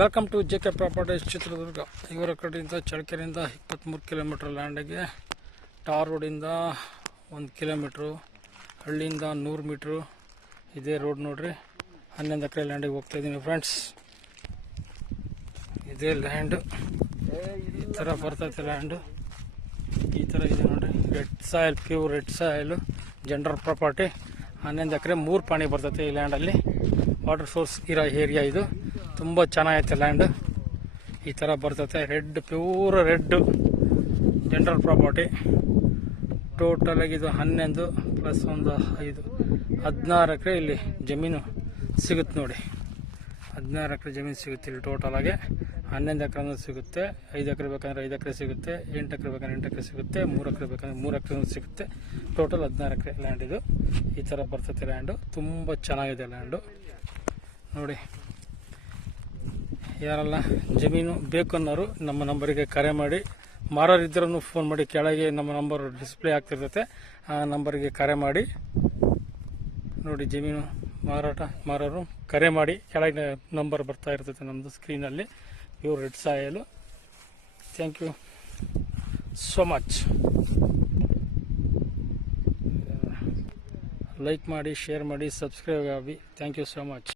Welcome to J K properties Chitradurga. ಇವರ ಕಡೆಯಿಂದ ಚಳ್ಳಕೆರೆಯಿಂದ 23 kilometre ಲ್ಯಾಂಡಿಗೆ, ಟಾರ್ ರೋಡಿಂದ 1 ಕಿಲೋಮೀಟ್ರು, ಹಳ್ಳಿಯಿಂದ 100 ಮೀಟ್ರು ಇದೇ ರೋಡ್ ನೋಡ್ರಿ. 11 ಎಕರೆ ಲ್ಯಾಂಡಿಗೆ ಹೋಗ್ತಾ ಇದ್ದೀನಿ ಫ್ರೆಂಡ್ಸ್. ಇದೇ ಲ್ಯಾಂಡ್ ಈ ಥರ ಬರ್ತೈತೆ. ಲ್ಯಾಂಡು ಈ ಥರ ಇದೆ ನೋಡ್ರಿ. Red soil, pure red soil, general property. 11 ಎಕರೆ 3 ಪಾಣಿ ಬರ್ತೈತೆ ಈ ಲ್ಯಾಂಡಲ್ಲಿ. ವಾಟರ್ ಸೋರ್ಸ್ ಇರೋ ಏರಿಯಾ ಇದು. ತುಂಬ ಚೆನ್ನಾಗೈತೆ ಲ್ಯಾಂಡ್. ಈ ಥರ ಬರ್ತೈತೆ. Red, pure red general property. Total ಆಗಿದು 11 ಪ್ಲಸ್ 1 5 16 ಎಕರೆ ಇಲ್ಲಿ ಜಮೀನು ಸಿಗುತ್ತೆ ನೋಡಿ. 16 ಎಕರೆ ಜಮೀನು ಸಿಗುತ್ತೆ ಇಲ್ಲಿ ಟೋಟಲ್ ಆಗಿ. 11 ಎಕರೆ ಸಿಗುತ್ತೆ. 5 ಎಕರೆ ಬೇಕಂದ್ರೆ 5 ಎಕರೆ ಸಿಗುತ್ತೆ. 8 ಎಕರೆ ಬೇಕಂದ್ರೆ 8 ಎಕರೆ ಸಿಗುತ್ತೆ. 3 ಎಕರೆ ಬೇಕಂದ್ರೆ 3 ಎಕರೆ ಸಿಗುತ್ತೆ. ಟೋಟಲ್ 16 ಎಕರೆ ಲ್ಯಾಂಡ್ ಇದು. ಈ ಥರ ಬರ್ತೈತೆ ಲ್ಯಾಂಡು. ತುಂಬ ಚೆನ್ನಾಗಿದೆ ಲ್ಯಾಂಡು ನೋಡಿ. ಯಾರೆಲ್ಲ ಜಮೀನು ಬೇಕು ಅನ್ನೋರು ನಮ್ಮ ನಂಬರಿಗೆ ಕರೆ ಮಾಡಿ, ಮಾರೋರಿದ್ರೂ ಫೋನ್ ಮಾಡಿ. ಕೆಳಗೆ ನಮ್ಮ ನಂಬರ್ ಡಿಸ್ಪ್ಲೇ ಆಗ್ತಿರ್ತೈತೆ, ಆ ನಂಬರಿಗೆ ಕರೆ ಮಾಡಿ ನೋಡಿ. ಜಮೀನು ಮಾರೋರು ಕರೆ ಮಾಡಿ, ಕೆಳಗೆ ನಂಬರ್ ಬರ್ತಾ ಇರ್ತೈತೆ ನಮ್ಮದು ಸ್ಕ್ರೀನಲ್ಲಿ. ಪ್ಯೂರ್ ರೆಡ್ ಸಾಯಲು. Thank you so much. Like ಮಾಡಿ, ಶೇರ್ ಮಾಡಿ, ಸಬ್ಸ್ಕ್ರೈಬ್ ಆಗಿ. Thank you so much.